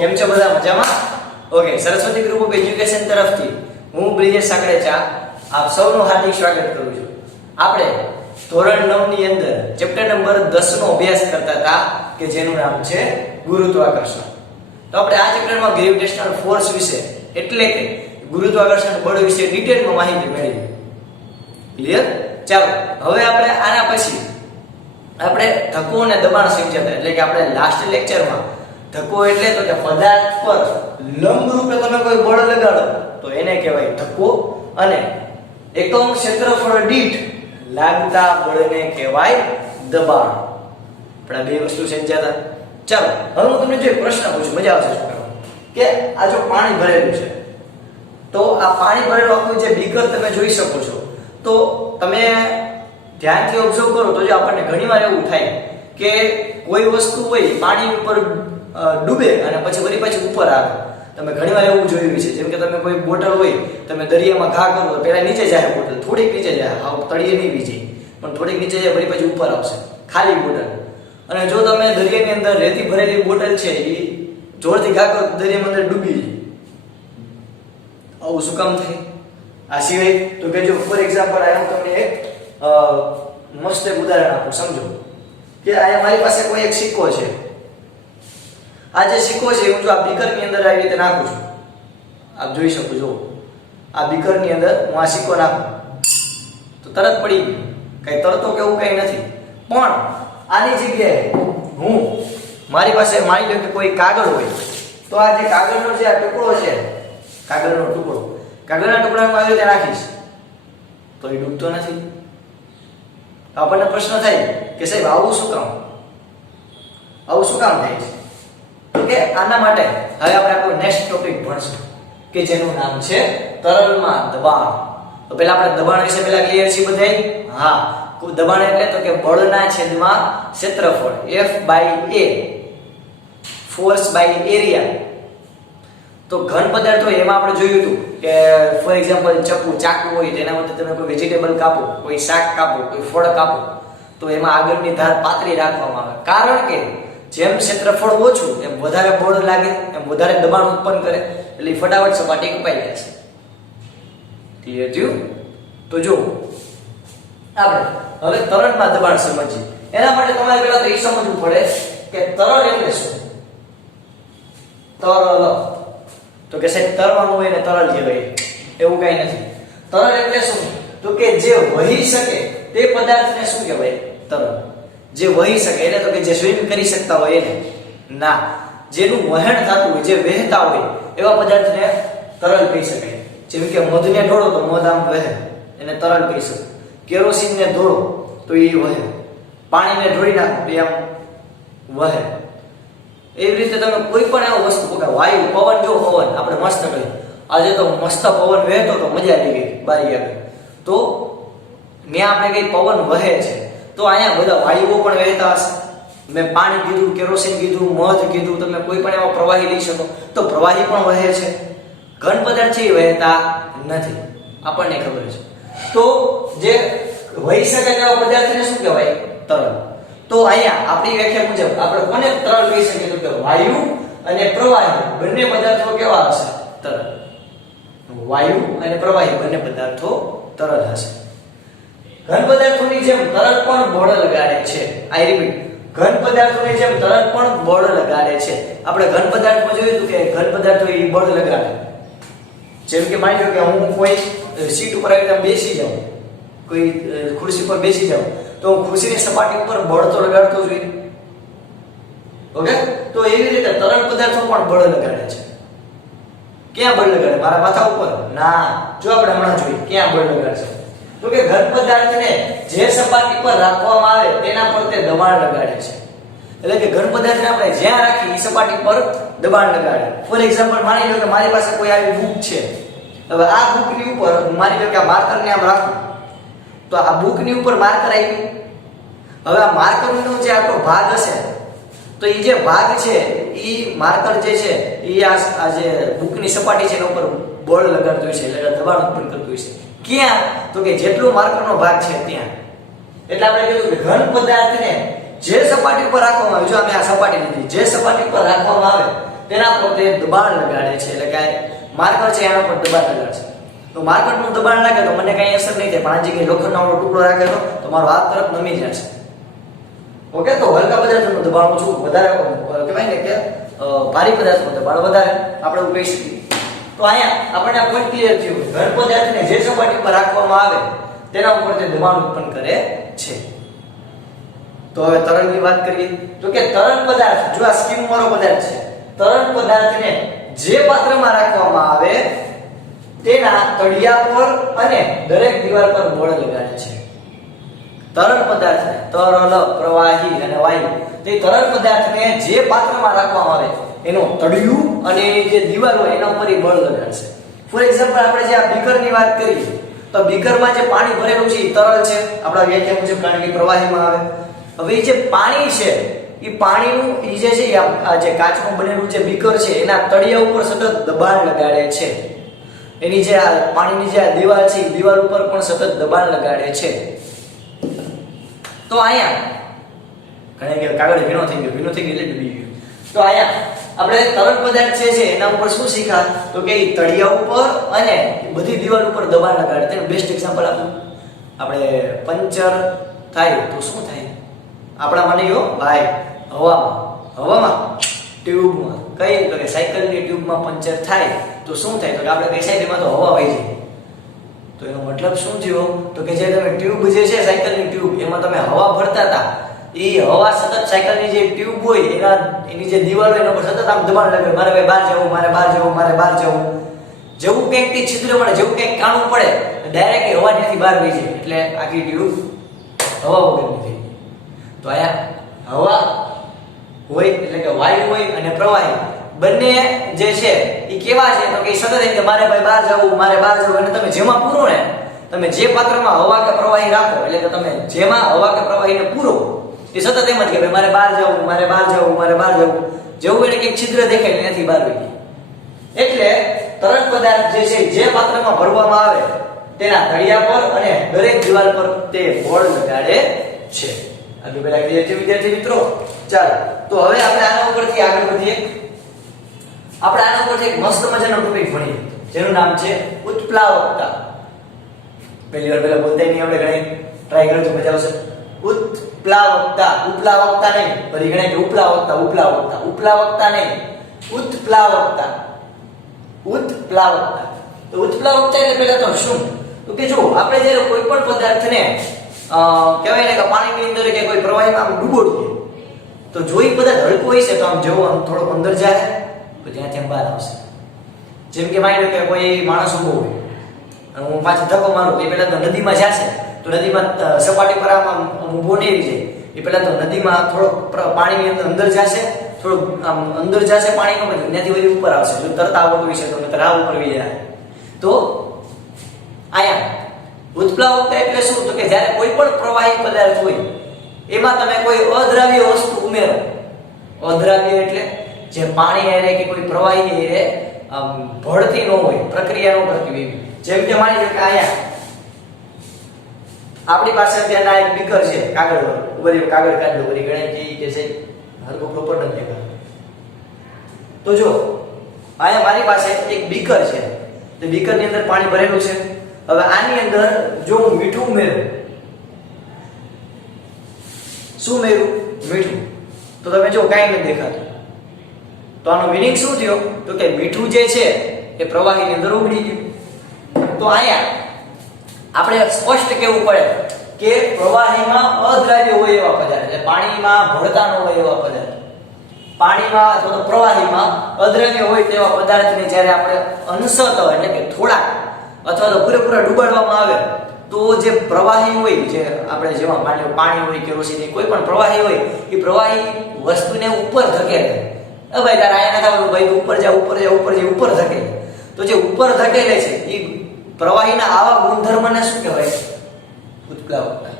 કેમ છો બધા મજામાં? Okay, Saraswati group of education તરફથી હું બ્રિજેશ સાકરેચા આપ સૌનું હાર્દિક સ્વાગત કરું છું. આપણે ધોરણ 9 ની અંદર ચેપ્ટર નંબર 10 નો અભ્યાસ કરતા હતા કે જેનું નામ છે ગુરુત્વાકર્ષણ. તો આપણે આ ચેપ્ટરમાં ગ્રેવિટેશનલ ફોર્સ વિશે એટલે કે ગુરુત્વાકર્ષણ બળ વિશે ડિટેલમાં માહિતી મેળવી. ક્લિયર? ચાલો હવે આપણે આના પછી આપણે ધક્કો અને દબાણ સમજ્યા, એટલે કે આપણે લાસ્ટ લેક્ચરમાં ધક્કો એટલે તો કે પદાર્થ પર લંબ રૂપે તમે કોઈ બળ લગાડો તો એને કહેવાય ધક્કો, અને એકમ ક્ષેત્રફળ દીઠ લાગતા બળને કહેવાય દબાણ. આપણે બે વસ્તુ સમજ્યા હતા. ચાલો હવે હું તમને જો એક પ્રશ્ન પૂછું, મજા આવશે છોકરાઓ, કે આ જો પાણી ભરેલું છે તો આ પાણી ભરેલું આખું જે બીકર તમે જોઈ શકો છો, તો તમે ધ્યાનથી ઓબ્ઝર્વ કરો તો જો આપણને ઘણીવાર એવું થાય કે કોઈ વસ્તુ હોય પાણી ઉપર ડૂબે અને પછી વળી પાછી ઉપર આવે. તમે ઘણીવાર એવું જોયું છે, જેમ કે તમે કોઈ બોટલ હોય તમે દરિયામાં ઘા કરો તો પહેલા નીચે જાય બોટલ, થોડીક નીચે જાય, હાવ તળિયે નહીં વીજે પણ થોડીક નીચે જાય વળી પછી ઉપર આવશે ખાલી બોટલ. અને જો તમે દરિયાની અંદર રેતી ભરેલી બોટલ છે એ જોરથી ઘા કરો તો દરિયામાં અંદર ડૂબી જાય. આવું શું કામ થાય? આ સિવાય તો કે જો ફોર એક્ઝામ્પલ આ તમને એક મસ્ત એક ઉદાહરણ આપું, સમજો કે આ મારી પાસે કોઈ એક સિક્કો છે. આ જે સિક્કો છે હું જો આ બીકરની અંદર આવી રીતે નાખું છું, આપ જોઈ શકો છો, આ બીકરની અંદર હું આ સિક્કો નાખું તો તરત પડી ગયો, કઈ તરતો કે એવું કઈ નથી. પણ આની જગ્યાએ હું મારી પાસે માની લો કે કોઈ કાગળ હોય તો આ જે કાગળનો જે આ ટુકડો છે, કાગળના ટુકડામાં આવી રીતે નાખીશ તો એ ડૂબતો નથી. આપણને પ્રશ્ન થાય કે સાહેબ આવું શું કામ થાય છે? તો કે આના માટે હવે આપણે આપણો નેક્સ્ટ ટોપિક ભણશું કે જેનું નામ છે તરલમાં દબાણ. તો પહેલા આપણે દબાણ વિશે પહેલા ક્લિયર છે બધાય? હા, દબાણ એટલે તો કે બળના છેદમાં ક્ષેત્રફળ, F/A, ફોર્સ બાય એરિયા. તો ઘન પદાર્થ હોય એમાં આપણે જોયું હતું કે ફોર એક્ઝામ્પલ ચાકુ હોય તેના માટે તમે કોઈ વેજીટેબલ કાપો, કોઈ શાક કાપો, કોઈ ફળ કાપો તો એમાં આગળની ધાર પાતળી રાખવામાં આવે, કારણ કે જેમ ક્ષેત્રફળ ઓછું એમ વધારે બળ લાગે, એમ વધારે દબાણ ઉત્પન્ન કરે, એટલે ફટાફટ સપાટી કપાઈ જશે. ક્લિયર થયું? તો જો આપણે હવે તરલમાં દબાણ સમજીએ. એના માટે તમારે પહેલા તો એ સમજવું પડે કે તરલ એટલે શું. તરલ તો કે સાહેબ તરવાનું હોય ને તરલ કહેવાય, એવું કઈ નથી. તરલ એટલે શું? તો કે જે વહી શકે તે પદાર્થને શું કહેવાય? તરલ. જે વહી શકે એટલે તો કે જે સ્વિમ કરી શકતા હોય એને ના, જેનું વહેણ થતું હોય, જે વહેતા હોય એવા પદાર્થને તરલ કહી શકાય. જેમ કે મધને ઢોળો તો મધ આમ વહે, એને તરલ કહી શકાય. કેરોસીનને ઢોળો તો એ વહે, પાણીને ઢોળી નાખો તો આમ વહે. એવી રીતે તમે કોઈ પણ એવો વસ્તુ પકડો, વાયુ, પવન, જો પવન આપણે મસ્ત કહી આજે તો મસ્ત પવન વહેતો તો મજા આવી ગઈ બારી આગળ, તો ત્યાં આપણે કઈ પવન વહે છે તો અહીંયા બધા વાયુઓ પણ વહેતા હશે. મેં પાણી કીધું, કેરોસીન કીધું, મધ કીધું, તમે કોઈ પણ એવો પ્રવાહી લઈ શકો તો પ્રવાહી પણ વહે છે. ઘન પદાર્થ છે એ વહેતા નથી, આપણને ખબર છે. તો જે વહી શકે તેવા પદાર્થને શું કહેવાય? તરલ. તો અહીંયા આપણી વ્યાખ્યા મુજબ આપણે કોને તરલ કહી શકીએ? તો કે વાયુ અને પ્રવાહી બંને પદાર્થો કેવા હશે? તરલ. વાયુ અને પ્રવાહી બંને પદાર્થો તરલ હશે. ઘન પદાર્થોની જેમ તરલ પણ બળ લગાડે છે. આઈ રિપીટ, ઘન પદાર્થોની જેમ તરલ પણ બળ લગાડે છે. આપણે ઘન પદાર્થમાં જોયું હતું કે ઘન પદાર્થો એ બળ લગાડે. જેમ કે માની લો કે હું કોઈ સીટ ઉપર આવી રીતે બેસી જાઉં, કોઈ ખુરશી પર બેસી જાઉં તો હું ખુરશીની સપાટી ઉપર બળ તો લગાડતો જોઈએ. ઓકે, તો એવી રીતે તરલ પદાર્થો પણ બળ લગાડે છે. ક્યાં બળ લગાડે? મારા માથા ઉપર? ના, જો આપણે હમણાં જોઈએ ક્યાં બળ લગાડે છે. તો કે ઘન પદાર્થને જે સપાટી પર રાખવામાં આવે તેના પર તે દબાણ લગાડે છે. એટલે કે ઘન પદાર્થને આપણે જ્યાં રાખી એ સપાટી પર દબાણ લગાડે. ફોર એક્ઝામ્પલ માની લો કે મારી પાસે કોઈ આવી બુક છે. હવે આ બુકની ઉપર માની લો કે આ માર્કરને આમ રાખું તો આ બુકની ઉપર માર્કર આપ્યું. હવે આ માર્કરનો જે આખો ભાગ હશે તો એ જે ભાગ છે એ માર્કર જે છે એ આ જે બુકની સપાટી છે એના ઉપર બળ લગાડતું હોય છે, એટલે દબાણ ઉત્પન્ન કરતું હોય છે. ક્યાં? તો કે જેટલો માર્કરનો ભાગ છે ત્યાં. એટલે આપણે કીધું કે ઘન પદાર્થને જે સપાટી ઉપર રાખવામાં આવે, જો અમે આ સપાટી લીધી, જે સપાટી ઉપર રાખવામાં આવે તેના પર તે દબાણ લગાડે છે, એટલે કે માર્કર છે એના પર દબાણ લગાડશે. તો માર્કરનું દબાણ લાગે તો મને કઈ અસર નહીં થાય, પણ આ જગ્યાએ લોખંડનો ટુકડો રાખે તો મારો હાથ તરફ નમી જશે. ઓકે, તો હલકા પદાર્થનું દબાણ ઓછું, વધારે કહેવાય ને કે ભારી પદાર્થનું દબાણ વધારે આપણે એવું કહી શકીએ. તો અહીંયા આપણને આ પોઈન્ટ ક્લિયર થયું. ઘન પદાર્થને જે સપાટી પર રાખવામાં આવે તેના ઉપર તે દબાણ ઉત્પન્ન કરે છે. તો હવે તરલની વાત કરીએ તો કે તરલ પદાર્થ, જો આ સ્કીમ વાળો પદાર્થ છે, તરલ પદાર્થને જે પાત્રમાં રાખવામાં આવે તેના તળિયા પર અને દરેક દીવાલ પર બળ લગાડે છે. તરલ પદાર્થને, તરલ, પ્રવાહી અને વાયુ, તે તરલ પદાર્થને જે પાત્રમાં રાખવામાં આવે એનો તળિયું અને જે દીવાલ હોય એના ઉપર બળ લગાડશે. ફોર એક્ઝામ્પલ આપણે જે આ બીકરની વાત કરી તો બીકરમાં જે પાણી ભરેલું છે એ તરલ છે આપણા વ્યાખ્યા મુજબ, કારણ કે પ્રવાહીમાં આવે. હવે એ જે પાણી છે એ પાણીનું એ જે છે આ જે કાચનું બનેલું જે બીકર છે એના તળિયા ઉપર સતત દબાણ લગાડે છે. એની જે આ પાણીની જે આ દીવાલ છે એ દીવાલ ઉપર પણ સતત દબાણ લગાડે છે. તો અહીંયા ઘણા કે કાગળ ભીનો થઈ ગયો એટલે ડૂબી ગયો. તો અહીંયા આપણે તરલ પદાર્થ છે એના ઉપર શું શીખા તો કે તળિયા ઉપર અને બધી દીવાલ ઉપર દબાણ લગાડે. તેનું બેસ્ટ એક્ઝામ્પલ આપું, આપણે પંચર થાય તો શું થાય આપણા માની ભાઈ હવામાં ટ્યુબમાં, કઈ તો કે સાયકલની ટ્યુબમાં પંચર થાય તો શું થાય તો કે આપણે કઈ સાઈડમાં તો હવા વહી જાય. તો એનો મતલબ શું થયો તો કે જે તમે ટ્યુબ જે છે સાયકલની ટ્યુબ એમાં તમે હવા ભરતા હતા, એ હવા સતત સાયકલની જે ટ્યુબ હોય એની જે દિવાલ હોય એના પર સતત આમ દબાણ લાગે, મારે ભાઈ બહાર જવું, મારે બહાર જવું, મારે બહાર જવું. જેવું કંઈક થી છિદ્ર પડે, જેવું કંઈક કાણું પડે ડાયરેક્ટ હવા ત્યાંથી બહાર વહી જાય, એટલે આખી ટ્યુબ હવા વગરની થઈ. તો અહીંયા હવા હોય એટલે કે વાયુ હોય અને પ્રવાહી બંને જે છે એ કેવા છે તો કે સતત કે મારે ભાઈ બહાર જવું, મારે બહાર જવું. અને તમે જેમાં પૂરો ને, તમે જે પાત્રમાં હવા કે પ્રવાહી રાખો એટલે કે તમે જેમાં હવા કે પ્રવાહીને પૂરો એ સતત એમ જ કે ભાઈ મારે બહાર જવું, મારે બહાર જવું, મારે બહાર જવું. જેવું એને કંઈક છિદ્ર દેખાય ત્યાંથી બહાર વહી જાય. એટલે તરલ પદાર્થ જે છે જે પાત્રમાં ભરવામાં આવે તેના તળિયા પર અને દરેક દિવાલ પર તે બળ લગાડે છે. આટલું પહેલા ક્લિયર છે વિદ્યાર્થી મિત્રો? ચાલો તો હવે આપણે આના ઉપરથી આગળ વધીએ. આપણે આના ઉપરથી એક મસ્ત મજાનો ટોપિક ભણીએ જેનું નામ છે ઉત્પ્લાવકતા. પહેલી વાર પહેલા બોલતા નહીં આપણે, ઘણી ટ્રાય કરજો, મજા આવશે. ઉત્પ્લાવકતા, ઉપલાવકતા નહીં, ફરી ઘણા કે ઉપલાવકતા, ઉપલાવકતા નહીં, ઉત્પ્લાવકતા. ઉત્પ્લાવકતા. તો ઉત્પ્લાવકતા એટલે પહેલા તો શું તો કે જો આપણે જ્યારે કોઈ પણ પદાર્થને કહેવાય ને કે પાણીની અંદર કે કોઈ પ્રવાહીમાં આમ ડૂબોડીએ તો જો એ પદાર્થ હલકો હોય છે તો આમ જેવો આમ થોડો અંદર જાય તો ત્યાંથી બહાર આવશે. જેમ કે માની લો કે કોઈ માણસ ઊભો હોય અને હું પાછો ધક્કો મારું તો એ પહેલા તો નદીમાં જશે, તો નદીમાં સપાટી પર આમ ઊભો નહીં રહી જાય, એ પહેલા તો નદીમાં થોડો પાણીની અંદર જશે, થોડું આમ અંદર જશે પાણીમાં, પછી ત્યાંથી વળી ઉપર આવશે. જો તરતા આવડતું હશે તો તરાવ ઉપર વહી જાય. તો આયા ઉત્પ્લાવકતા એટલે શું તો કે જ્યારે કોઈ પણ પ્રવાહી પદાર્થ હોય એમાં તમે કોઈ અદ્રાવ્ય વસ્તુ ઉમેરો. અદ્રાવ્ય એટલે જે પાણી હારે કે કોઈ પ્રવાહી હારે ભળતી ન હોય, પ્રક્રિયા ન કરતી હોય. જેમ કે માની લો કે આયા આપણી પાસે અત્યારના એક બીકર છે કાગળ વાળું, કાગળ કાઢો વળી ગણેશજી કે છે હરકો પ્રોપર નથી દેખાતું. તો જો આયા મારી પાસે એક બીકર છે, તો બીકરની અંદર પાણી ભરેલું છે. હવે આની અંદર જો હું મીઠું ઉમેરું, શું ઉમેરું? મીઠું. તો તમે જો કાંઈ નથી દેખાતું. તો આનો મીનિંગ શું થયો તો કે મીઠું જે છે એ પ્રવાહીની અંદર ઓગળી ગયું. તો અહીંયા આપણે સ્પષ્ટ કહેવું પડે કે પ્રવાહીમાં અદ્રાવ્ય હોય એવા પદાર્થ, એટલે પાણીમાં ભળતા ન હોય એવા પદાર્થ, પાણીમાં અથવા તો પ્રવાહીમાં અદ્રાવ્ય હોય તેવા પદાર્થને જ્યારે આપણે અંશતઃ એટલે કે થોડા અથવા તો પૂરેપૂરા ડૂબાડવામાં આવે તો જે પ્રવાહી હોય, જે આપણે જેમાં પાણી હોય, કેરોસીન, કોઈ પણ પ્રવાહી હોય, એ પ્રવાહી વસ્તુને ઉપર ધકેલે. ભાઈ તારે આયા નથી આવતું, ભાઈ ઉપર જા, ઉપર જા, ઉપર જા, ઉપર ધકેલે. તો જે ઉપર ધકેલે છે એ પ્રવાહીના આવા ગુણધર્મને શું કહેવાય? ઉત્પ્લાવકતા.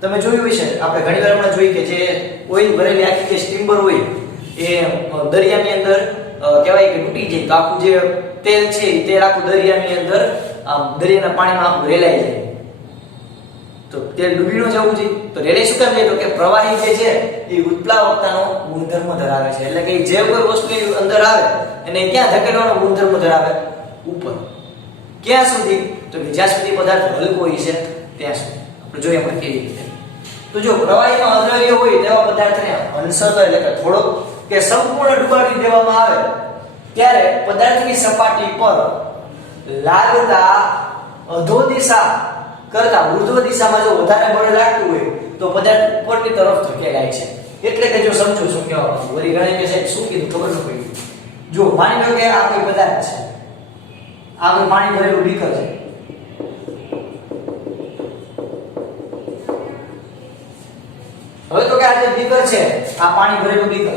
તમે જોયું હશે, આપણે ઘણી વાર હમણાં જોઈ કે જે ઓઇલ ભરેલી આખી જે સ્ટીમર હોય એ દરિયાની અંદર કહેવાય કે તૂટી જાય તો આખું જે તેલ છે એ તેલ આખું દરિયાની અંદર દરિયાના પાણીમાં આખું રેલાઈ જાય. તો તો તેલ ડૂબી ન જવું જોઈએ. તો રેડી શું કામ છે? તો કે પ્રવાહી જે છે એ ઉત્પ્લાવકતાનો ગુણધર્મ ધરાવે છે. એટલે કે જે કોઈ વસ્તુ અંદર આવે એને ક્યાં ધકેલવાનો ગુણધર્મ ધરાવે? ઉપર. ક્યાં સુધી? તો કે જ્યાં સુધી પદાર્થ હલકો હોય છે ત્યાં સુધી. આપણે જોઈએ આપણે કેવી રીતે. તો જો પ્રવાહીમાં અદ્રવ્ય હોય તેવા પદાર્થને અંશતઃ એટલે કે થોડો કે સંપૂર્ણ ડુબાડી દેવામાં આવે ત્યારે પદાર્થની સપાટી પર લાગતા અધો દિશા કરતા ઉર્ધ્વ દિશામાં જો વધારે બળ લાગતું હોય તો પદાર્થ ઉપરની તરફ ધકેલાય છે. એટલે કે જો સમજો શું કહેવા વળી ગણે કે સાહેબ શું કીધું ખબર ન પડી. જો માની લો કે આ કોઈ પદાર્થ છે, આ કોઈ પાણી ભરેલું બીકર છે. હવે તો કે આ જે બીકર છે, આ પાણી ભરેલું બીકર,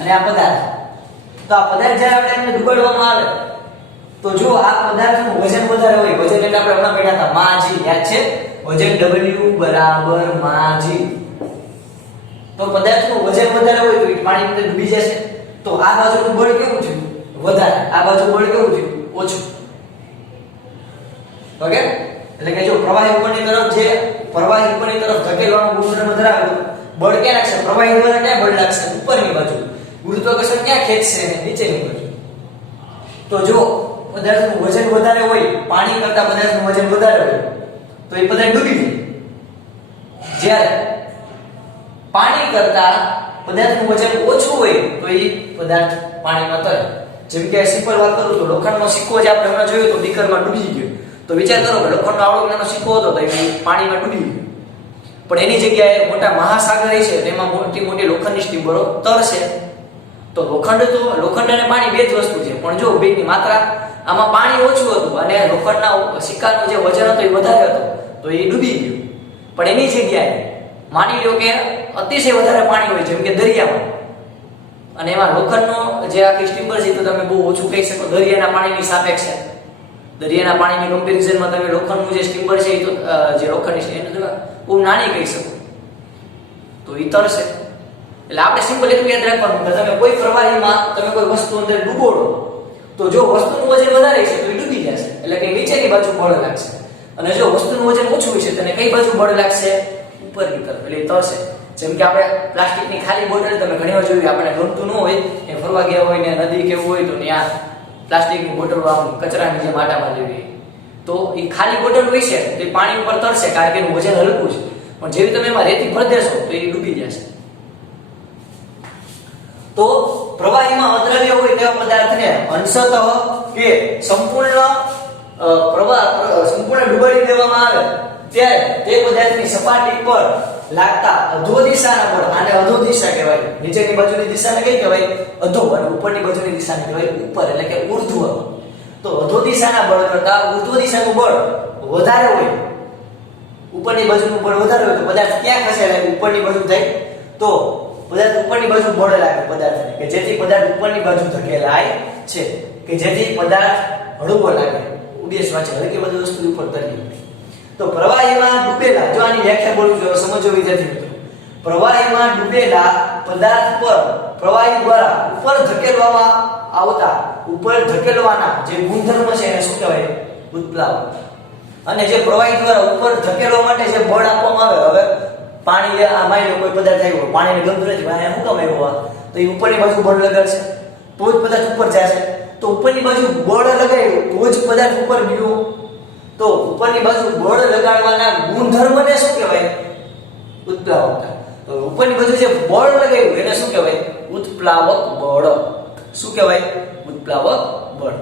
અને આ પદાર્થ, તો આ પદાર્થ જ્યારે આપણે એને ડુબાડવામાં આવે તો જો આ પદાર્થનું વજન વધારે હોય, વજન એટલે આપણે હમણાં બેઠા હતા માજી, યાદ છે? વજન W બરાબર માજી. તો પદાર્થનું વજન વધારે હોય તો એ પાણી અંદર ડૂબી જશે. તો આ બાજુનું બળ કેવું છે? વધારે. આ બાજુ બળ કેવું છે? ઓછું. ઓકે? એટલે કે જો પ્રવાહી ઉપરની તરફ ધકેલવાનું ગુણધર્મ ધરાવે તો બળ ક્યાં લાગશે? પ્રવાહી દ્વારા ક્યાં બળ લાગશે? ઉપરની બાજુ. ગુરુત્વાકર્ષણ ક્યાં ખેંચશે? નીચેની બાજુ. તો જો પદાર્થનું વજન વધારે હોય, પાણી કરતા પદાર્થનું વજન વધારે હોય તો એ પદાર્થ ડૂબી જાય. જ્યારે પાણી કરતા પદાર્થનું વજન ઓછું હોય તો એ પદાર્થ પાણીમાં તરે. જેમ કે સિમ્પલ વાત કરું તો લોખંડનો સિક્કો જે આપણે હમણાં જોયો તો બીકરમાં ડૂબી ગયો. તો વિચાર કરો કે લોખંડનો આવડો નાનો સિક્કો હતો તો એ પાણીમાં ડૂબી ગયો. પણ એની જગ્યાએ મોટા મહાસાગર છે તેમાં મોટી મોટી લોખંડની સ્ટીમરો તરશે. તો લોખંડ અને પાણી બે જ વસ્તુ છે, પણ જો બેની માત્રા આમાં પાણી ઓછું હતું અને લોખંડના સિક્કાનું જે વજન હતું એ વધારે હતું તો એ ડૂબી ગયું. પણ એની જગ્યાએ માની લો કે અતિશય વધારે પાણી હોય જેમ કે દરિયામાં, અને એમાં લોખંડનો જે આખી સ્ટીમર છે તો તમે બહુ ઓછું કહી શકો દરિયાના પાણીની સાપેક્ષે. દરિયાના પાણીની કમ્પેરિઝનમાં તમે લોખંડનું જે સ્ટીમર છે એ તો જે લોખંડની છે એને તમે બહુ નાની કહી શકો. તો એ તરશે. એટલે આપણે સિમ્પલ એટલું યાદ રાખવાનું કે તમે કોઈ પ્રવાહીમાં તમે કોઈ વસ્તુ અંદર ડૂબોડો તો જો વસ્તુનું વજન વધારે છે તો એ ડૂબી જશે. એટલે કે નીચેની બાજુ બળ લાગશે. અને જો વસ્તુનું વજન ઓછું છે તો કઈ બાજુ બળ લાગશે? ઉપરની તરફ. એટલે તરશે. જેમ કે આપણે પ્લાસ્ટિકની ખાલી બોટલ તમે ઘણી વાર જોયું, આપણે ગમતું ન હોય એ ફરવા ગયા હોય ને નદી કેવું હોય તો ત્યાં પ્લાસ્ટિકની બોટલ આમ કચરાની જેમ આટામાં લેવી તો એ ખાલી બોટલ હોય છે તો એ પાણી ઉપર તરશે કારણ કે એનું વજન હલકું છે. પણ જેવી તમે એમાં રેતી ભરી દેશો તો એ ડૂબી જશે. તો પ્રવાહીમાં અદ્રવ્ય હોય તેવા પદાર્થને અંશતઃ કે સંપૂર્ણ ડુબાડી દેવામાં આવે ત્યારે તે પદાર્થની સપાટી પર લાગતા અધો દિશાના બળ, આને અધો દિશા કહેવાય. નીચેની બાજુની દિશાને કઈ કહેવાય? અધો. અને ઉપરની બાજુની દિશાને કહેવાય ઉપર, એટલે કે ઉર્ધ્વ. તો અધો દિશાના બળ કરતા ઉર્ધ્વ દિશાનું બળ વધારે હોય, ઉપરની બાજુનું બળ વધારે હોય તો પદાર્થ ક્યાં ખસેડાય? ઉપરની બાજુ થાય. તો પદાર્થ ઉપરની બાજુ બળ લાગે પદાર્થને કે જેથી પદાર્થ ઉપરની બાજુ ધકેલાય છે, કે જેથી પદાર્થ હળવો લાગે. ઉદ્દેશ વાંચે હળકી બધી વસ્તુ ઉપર તરી. તો પ્રવાહીમાં ડૂબેલા, જો આની વ્યાખ્યા બોલું છું સમજો વિદ્યાર્થી મિત્રો. પ્રવાહીમાં ડૂબેલા પદાર્થ પર પ્રવાહી દ્વારા ઉપર ધકેલવાના જે ગુણધર્મ છે એને શું કહેવાય? ઉત્પ્લાવક. અને જે પ્રવાહી દ્વારા ઉપર ધકેલવા માટે જે બળ આપવામાં આવે, હવે પાણી આમાં કોઈ પદાર્થ આવ્યો, પાણીને ગમતું નથી, પાણી શું કામ આવ્યો? તો એ ઉપરની બાજુ બળ લગાડશે તો જ પદાર્થ ઉપર જશે. તો ઉપરની બાજુ બળ લગાડ્યું તો જ પદાર્થ ઉપર ગયો. તો ઉપરની બાજુ બળ લગાડવાના ગુણધર્મને શું કહેવાય? ઉત્પ્લાવકતા. તો ઉપરની બાજુ જે બળ લગાવ્યું એને શું કહેવાય? ઉત્પ્લાવક બળ. શું કહેવાય? ઉત્પ્લાવક બળ.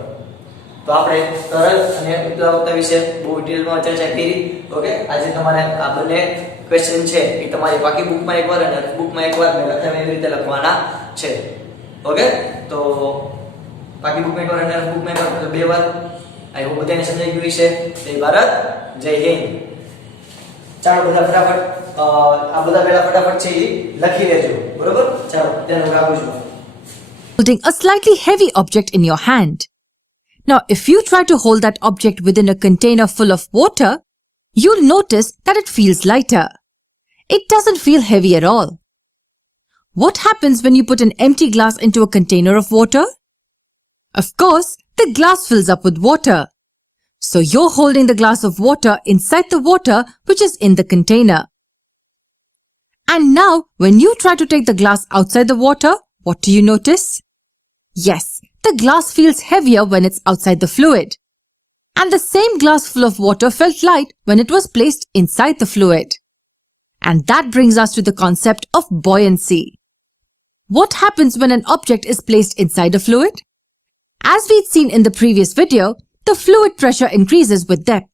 તો આપણે તરલ અને ઉત્પ્લાવકતા વિશે બહુ ડિટેલમાં ચર્ચા કરી. ઓકે, આજે તમારે આ બંને ક્વેશ્ચન છે એ તમારી બાકી બુકમાં એકવાર અને બુકમાં એકવાર મેં લખાવ્યા એવી રીતે લખવાના છે. ઓકે, તો બાકી બુકમાં એકવાર અને બુકમાં એકવાર બે વાર. આઈ હોપ બધાને સમજાઈ ગયું છે. જય ભારત, જય હિન્દ. ચાલો બધા ફટાફટ આ બધા પહેલા ફટાફટ છે એ લખી લેજો. બરોબર? ચાલો ધ્યાન રાખજો. Holding a slightly heavy object in your hand. Now, if you try to hold that object within a container full of water, you'll notice that it feels lighter. It doesn't feel heavy at all. What happens when you put an empty glass into a container of water? Of course, the glass fills up with water. So you're holding the glass of water inside the water which is in the container. And now, when you try to take the glass outside the water, what do you notice? Yes, the glass feels heavier when it's outside the fluid. And the same glass full of water felt light when it was placed inside the fluid. And that brings us to the concept of buoyancy. What happens when an object is placed inside a fluid? As we'd seen in the previous video, the fluid pressure increases with depth.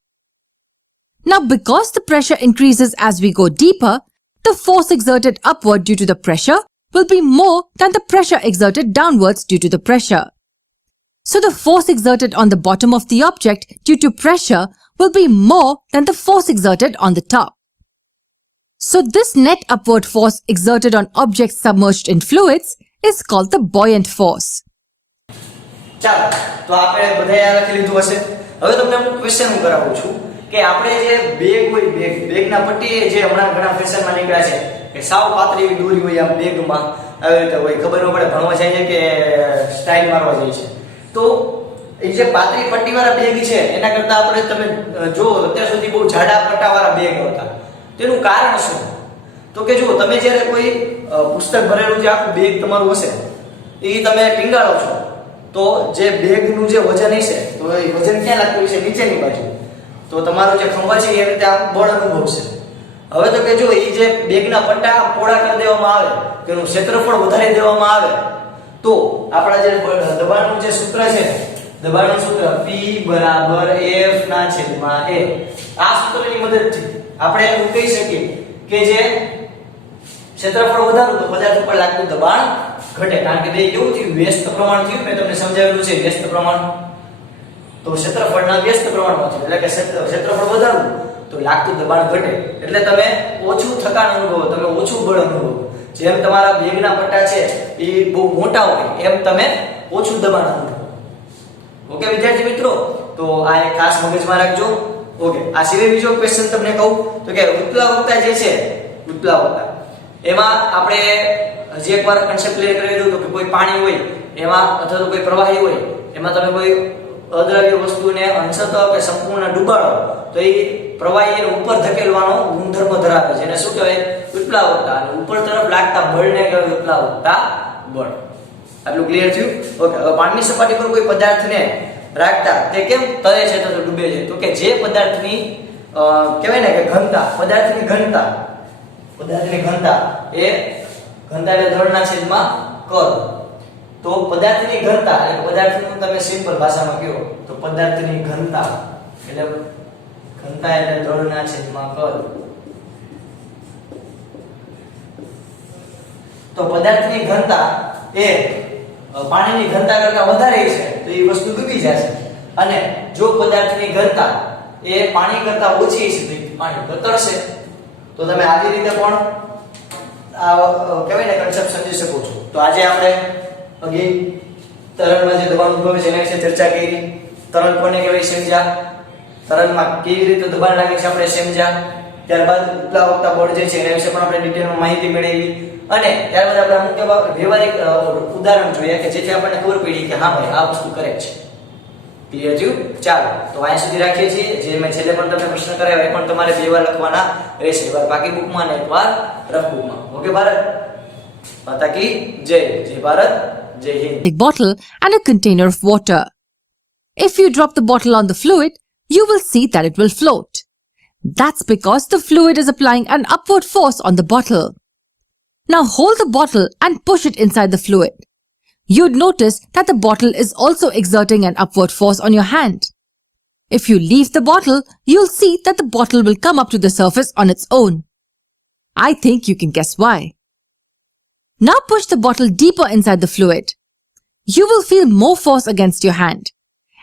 Now, because the pressure increases as we go deeper, the force exerted upward due to the pressure will be more than the pressure exerted downwards due to the pressure. So the force exerted on the bottom of the object due to pressure will be more than the force exerted on the top. So this net upward force exerted on objects submerged in fluids is called the buoyant force. ચાલો તો આપણે બધાએ આ લખી લીધું હશે. હવે તમને હું ક્વેશ્ચન હું કરાવું છું કે આપણે જે બેગ હોય બેગના પટ્ટી જે હમણાં ઘણા ફેશનમાં નીકળ્યા છે કે સાવ પાતળી એવી દોરી હોય આમ બેગમાં આવી રીતે હોય, ખબર ન પડે ભણવા જાય છે કે સ્ટાઇલ મારવા જાય છે. તો એ જે પાતળી પટ્ટીવાળા બેગ છે એના કરતા આપણે તમે જો અત્યાર સુધી બહુ જાડા પટ્ટાવાળા બેગ હતા. તેનું કારણ શું? તો કે જો તમે જ્યારે કોઈ પુસ્તક ભરેલું જે આખું બેગ તમારું હશે એ તમે ટીંગાળો છો તો જે બેગનું જે વજન હશે તો એ વજન ક્યાં લાગતું હશે? નીચેની બાજુ. તો તમારો જે ખંભા છે એ રીતે આમ બળ અનુભવશે. હવે તો કે જો એ જે બેગના પટ્ટા પોળા કરી દેવામાં આવે, તેનું ક્ષેત્રફળ વધારી દેવામાં આવે તો આપણા જે દબાણનું જે સૂત્ર છે, દબાણનું સૂત્ર P બરાબર F ના છેદમાં A, આ સૂત્રની મદદથી આપણે એવું કહી શકીએ કે જે ક્ષેત્રફળ વધારું તો પદાર્થ ઉપર લાગતું દબાણ ઘટે. કારણ કે બે કેવું થયું? વ્યસ્ત પ્રમાણ થયું. મેં તમને સમજાવેલું છે વ્યસ્ત પ્રમાણ. તો ક્ષેત્રફળના વ્યસ્ત પ્રમાણમાં થયું એટલે કે ક્ષેત્રફળ વધારવું તો લાગતું દબાણ ઘટે. એટલે તમે ઓછું થકાન અનુભવો, તમે ઓછું બળ અનુભવો. જેમ તમારા બેગના પટ્ટા છે એ બહુ મોટા હોય એમ તમે ઓછું દબાણ અનુભવો. ઓકે વિદ્યાર્થી મિત્રો, તો આ એક ખાસ મગજમાં રાખજો. ઓકે, આ સિવાય બીજો ક્વેશ્ચન તમને કહું તો કે ઉત્પ્લાવકતા જે છે, ઉત્પ્લાવકતા એમાં આપણે હજી એકવાર કન્સેપ્ટ ક્લિયર કરી દઉં તો કે કોઈ પાણી હોય એમાં અથવા તો કોઈ પ્રવાહી હોય એમાં તમે કોઈ અદ્રવ્ય વસ્તુને અંશતઃ કે સંપૂર્ણ ડૂબાડો તો એ પ્રવાહી એને ઉપર ધકેલવાનો ગુણધર્મ ધરાવે છે. એને શું કહેવાય? ઉત્પ્લાવકતા. અને ઉપર તરફ લાગતા બળને કહેવાય ઉત્પ્લાવકતા બળ. આટલું ક્લિયર થયું? ઓકે, હવે પાણીની સપાટી પર કોઈ પદાર્થને રાખતા તે કેમ તરે છે તો ડૂબે છે? તો કે જે પદાર્થની કહેવાય ને કે ઘનતા, પદાર્થની ઘનતા એ ઘનતા એટલે દળના છેદમાં કદ. તો પદાર્થની ઘનતા એટલે પદાર્થનું તમે સિમ્પલ ભાષામાં કહો તો પદાર્થની ઘનતા એટલે દળના છેદમાં કદ. તો પદાર્થની ઘનતા એ પાણીની ઘનતા કરતા વધારે છે તો એ વસ્તુ ડૂબી જશે. અને જો પદાર્થની ઘનતા એ પાણી કરતા ઓછી છે તો પાણી તરશે. તો તમે આવી રીતે પણ આ કહેવાય ને કન્સેપ્ટ સમજી શકો છો. તો આજે આપણે અગેન તરલમાં જે દબાણ ઉદ્ભવે છે એના વિશે ચર્ચા કરી. તરલ કોને કહેવાય સમજ્યા, તરલમાં કેવી રીતે દબાણ લાગે છે આપણે સમજ્યા. ત્યારબાદ ઉત્પ્લાવકતા બળ જે છે એના વિશે પણ આપણે ડિટેલમાં માહિતી મેળવી. અને ત્યારબાદ આપણે અમુક એવા વ્યવહારિક ઉદાહરણ જોયા કે જેથી આપણને ખબર પડી કે હા ભાઈ આ વસ્તુ કરેક્ટ છે. ક્લિયર થયું? ચાલો તો અહીં સુધી રાખીએ છીએ. જે મેં છેલ્લે પણ તમને પ્રશ્ન કરાવ્યો એ પણ તમારે બે વાર લખવાના રહેશે, એકવાર પાકી બુકમાં અને એકવાર રફ બુકમાં. ઓકે ભારત માતા કી જય. જય ભારત, જય Hind. A bottle and a container of water. If you drop the bottle on the fluid, you will see that it will float. That's because the fluid is applying an upward force on the bottle. Now hold the bottle and push it inside the fluid. You'd notice that the bottle is also exerting an upward force on your hand. If you leave the bottle, you'll see that the bottle will come up to the surface on its own. I think you can guess why. Now push the bottle deeper inside the fluid. You will feel more force against your hand.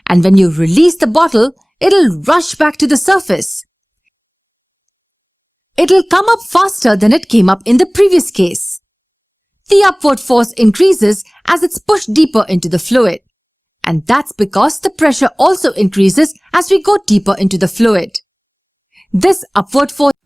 And when you release the bottle, it'll rush back to the surface. It'll come up faster than it came up in the previous case. The upward force increases as it's pushed deeper into the fluid. And that's because the pressure also increases as we go deeper into the fluid. This upward force